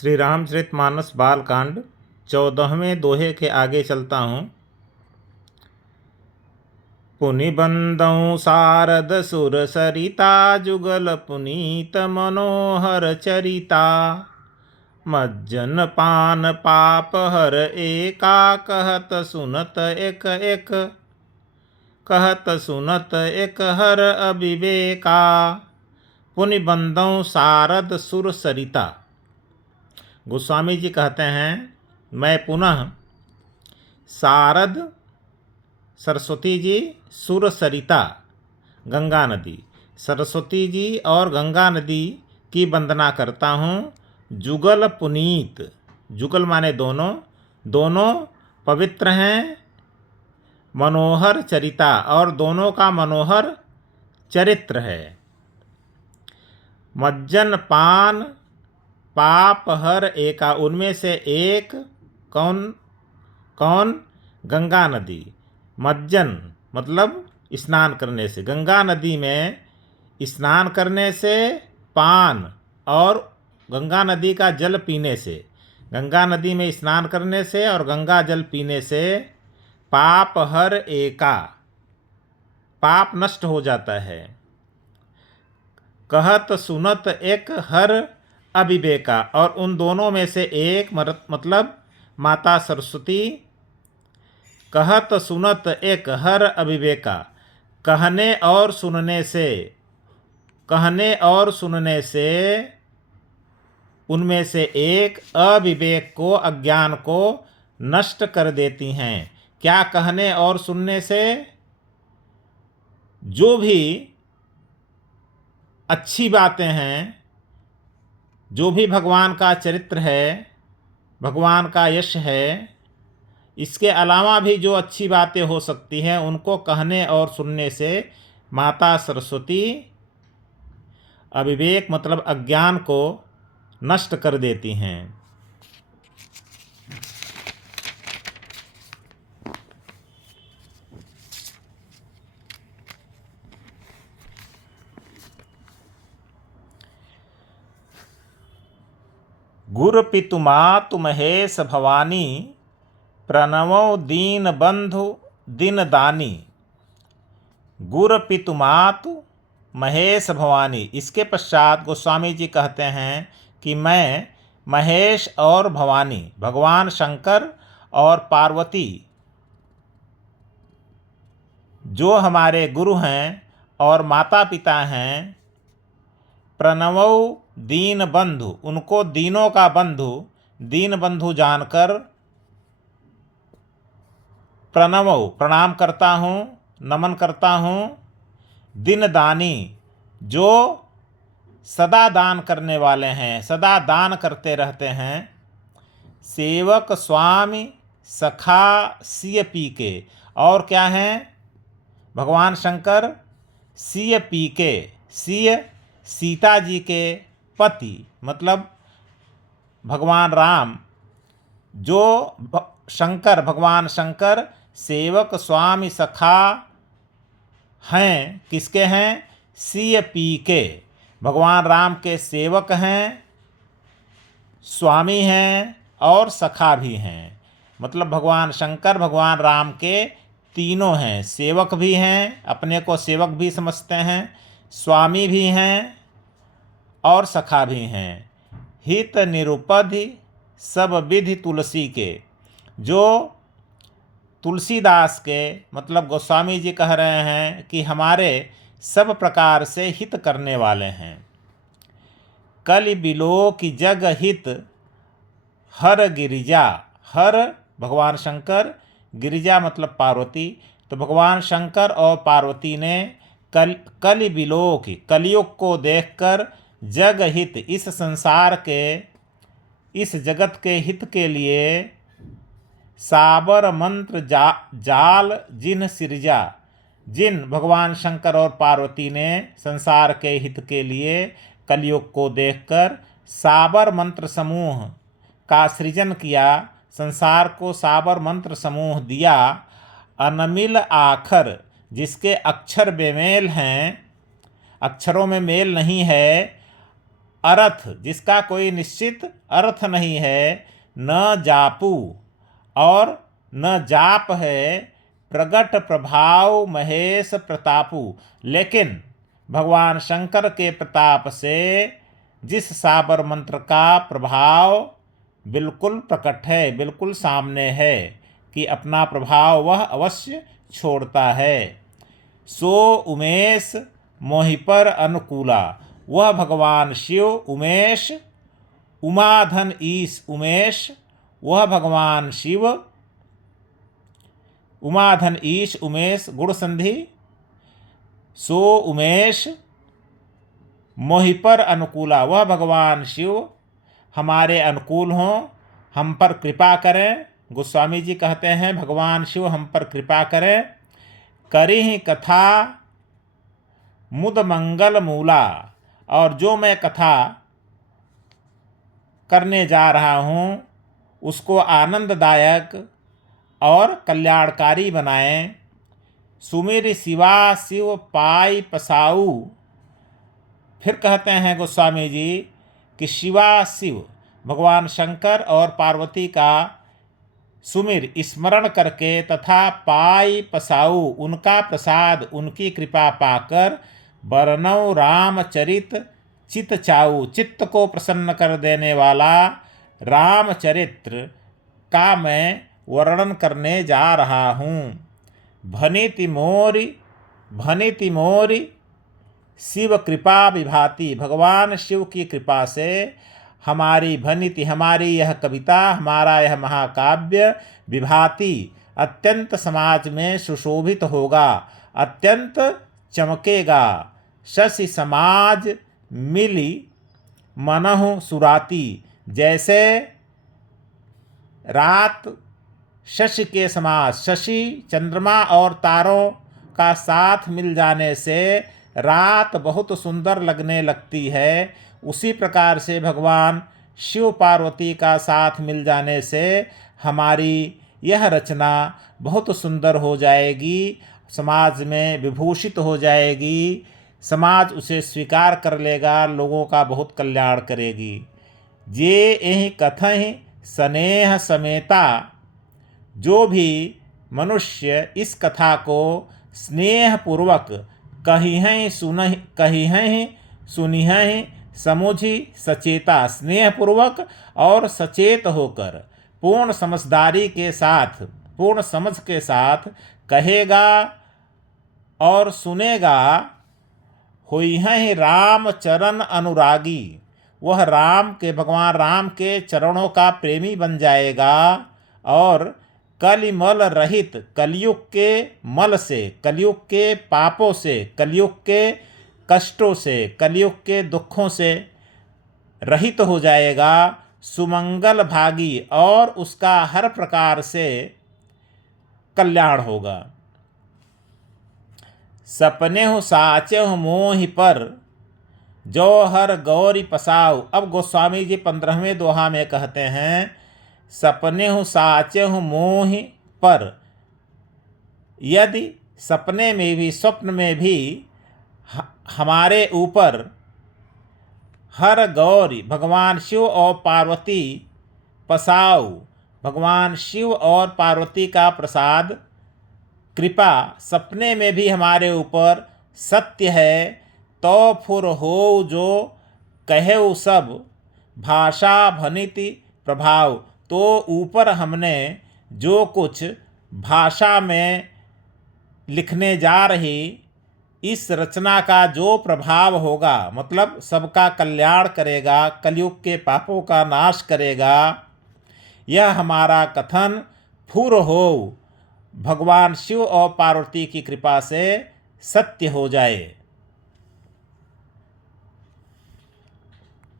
श्री रामचरितमानस बालकांड 14वें दोहे के आगे चलता हूँ। पुनि बंदौ शारद सुर सरिता जुगल पुनीत मनोहर चरिता। मज्जन पान पाप हर एका कहत सुनत एक एक। कहत सुनत एक हर अविवेका। पुनि बंदौ शारद सुर सरिता। गोस्वामी जी कहते हैं, मैं पुनः शारद सरस्वती जी, सुर सरिता गंगा नदी, सरस्वती जी और गंगा नदी की वंदना करता हूँ। जुगल पुनीत, जुगल माने दोनों, दोनों पवित्र हैं। मनोहर चरिता, और दोनों का मनोहर चरित्र है। मज्जन पान पाप हर एका, उनमें से एक कौन कौन? गंगा नदी। मज्जन मतलब स्नान करने से, गंगा नदी में स्नान करने से, पान और गंगा नदी का जल पीने से, गंगा नदी में स्नान करने से और गंगा जल पीने से पाप हर एका, पाप नष्ट हो जाता है। कहत सुनत एक हर अविवेका, और उन दोनों में से एक मतलब माता सरस्वती। कहत सुनत एक हर अविवेका, कहने और सुनने से, कहने और सुनने से उनमें से एक अविवेक को, अज्ञान को नष्ट कर देती हैं। क्या कहने और सुनने से? जो भी अच्छी बातें हैं, जो भी भगवान का चरित्र है, भगवान का यश है, इसके अलावा भी जो अच्छी बातें हो सकती हैं, उनको कहने और सुनने से माता सरस्वती अविवेक मतलब अज्ञान को नष्ट कर देती हैं। गुर पितु मातु महेश भवानी, प्रणवो दीन बंधु दिन दानी। गुर पितु मातु महेश भवानी। इसके पश्चात गोस्वामी जी कहते हैं कि मैं महेश और भवानी, भगवान शंकर और पार्वती जो हमारे गुरु हैं और माता पिता हैं, प्रणवो दीन बंधु, उनको दीनों का बंधु, दीन बंधु जानकर प्रणवो प्रणाम करता हूँ, नमन करता हूँ। दिन दानी, जो सदा दान करने वाले हैं, सदा दान करते रहते हैं। सेवक स्वामी सखा सिय पी के, और क्या हैं भगवान शंकर? सिय पी के, सिय सीता जी के पति मतलब भगवान राम, जो शंकर, भगवान शंकर सेवक स्वामी सखा हैं। किसके हैं? सिय पी के, भगवान राम के सेवक हैं, स्वामी हैं और सखा भी हैं। मतलब भगवान शंकर भगवान राम के तीनों हैं, सेवक भी हैं, अपने को सेवक भी समझते हैं, स्वामी भी हैं और सखा भी हैं। हित निरुपधि सब विधि तुलसी के, जो तुलसीदास के मतलब गोस्वामी जी कह रहे हैं कि हमारे सब प्रकार से हित करने वाले हैं। कलि बिलो की जग हित हर गिरिजा, हर भगवान शंकर, गिरिजा मतलब पार्वती। तो भगवान शंकर और पार्वती ने कलि बिलोक, कलियुग को देखकर जग हित, इस संसार के, इस जगत के हित के लिए साबर मंत्र जाल जिन सिरजा, जिन भगवान शंकर और पार्वती ने संसार के हित के लिए कलयुग को देखकर साबर मंत्र समूह का सृजन किया, संसार को साबर मंत्र समूह दिया। अनमिल आखर, जिसके अक्षर बेमेल हैं, अक्षरों में मेल नहीं है, अर्थ जिसका कोई निश्चित अर्थ नहीं है, न जापू और न जाप है, प्रगट प्रभाव महेश प्रतापू। लेकिन भगवान शंकर के प्रताप से जिस साबर मंत्र का प्रभाव बिल्कुल प्रकट है, बिल्कुल सामने है कि अपना प्रभाव वह अवश्य छोड़ता है। सो उमेश मोहि पर अनुकूला, वह भगवान शिव उमेश, उमाधन ईश उमेश, वह भगवान शिव उमाधन ईश उमेश गुण संधि। सो उमेश मोहि पर अनुकूला, वह भगवान शिव हमारे अनुकूल हों, हम पर कृपा करें। गोस्वामी जी कहते हैं भगवान शिव हम पर कृपा करें। करिहि कथा मुद मंगल मूला, और जो मैं कथा करने जा रहा हूँ उसको आनंददायक और कल्याणकारी बनाएं। सुमिर शिवा शिव पाई पसाऊ, फिर कहते हैं गोस्वामी जी कि शिवा शिव भगवान शंकर और पार्वती का सुमिर स्मरण करके तथा पाई पसाऊ उनका प्रसाद उनकी कृपा पाकर वर्णव रामचरित चित चाऊ, चित्त को प्रसन्न कर देने वाला रामचरित्र का मैं वर्णन करने जा रहा हूँ। भनिति मोरी शिव कृपा विभाति, भगवान शिव की कृपा से हमारी भनिति हमारी यह कविता हमारा यह महाकाव्य विभाति अत्यंत समाज में सुशोभित होगा, अत्यंत चमकेगा। शशि समाज मिली मनहु सुराती, जैसे रात शशि के समाज, शशि चंद्रमा और तारों का साथ मिल जाने से रात बहुत सुंदर लगने लगती है, उसी प्रकार से भगवान शिव पार्वती का साथ मिल जाने से हमारी यह रचना बहुत सुंदर हो जाएगी, समाज में विभूषित हो जाएगी, समाज उसे स्वीकार कर लेगा, लोगों का बहुत कल्याण करेगी। जे यही कथहि स्नेह समेता, जो भी मनुष्य इस कथा को स्नेहपूर्वक कहिहीं सुनिहीं समुझी सचेता, स्नेहपूर्वक और सचेत होकर पूर्ण समझदारी के साथ पूर्ण समझ के साथ कहेगा और सुनेगा, होइहं राम चरण अनुरागी, वह राम के भगवान राम के चरणों का प्रेमी बन जाएगा और कलिमल रहित, कलयुग के मल से, कलयुग के पापों से, कलयुग के कष्टों से, कलयुग के दुखों से रहित हो जाएगा, सुमंगल भागी और उसका हर प्रकार से कल्याण होगा। सपने हो साचे हो मोहि पर, जो हर गौरी पसाऊ। अब गोस्वामी जी 15वें दोहा में कहते हैं सपने हो साचे हो मोहि पर, यदि सपने में भी स्वप्न में भी हमारे ऊपर हर गौरी भगवान शिव और पार्वती पसाऊ, भगवान शिव और पार्वती का प्रसाद कृपा सपने में भी हमारे ऊपर सत्य है, तो फुर हो जो कहे सब भाषा भनिति प्रभाव। तो ऊपर हमने जो कुछ भाषा में लिखने जा रही इस रचना का जो प्रभाव होगा, मतलब सबका कल्याण करेगा, कलयुग के पापों का नाश करेगा, यह हमारा कथन फुर हो भगवान शिव और पार्वती की कृपा से सत्य हो जाए।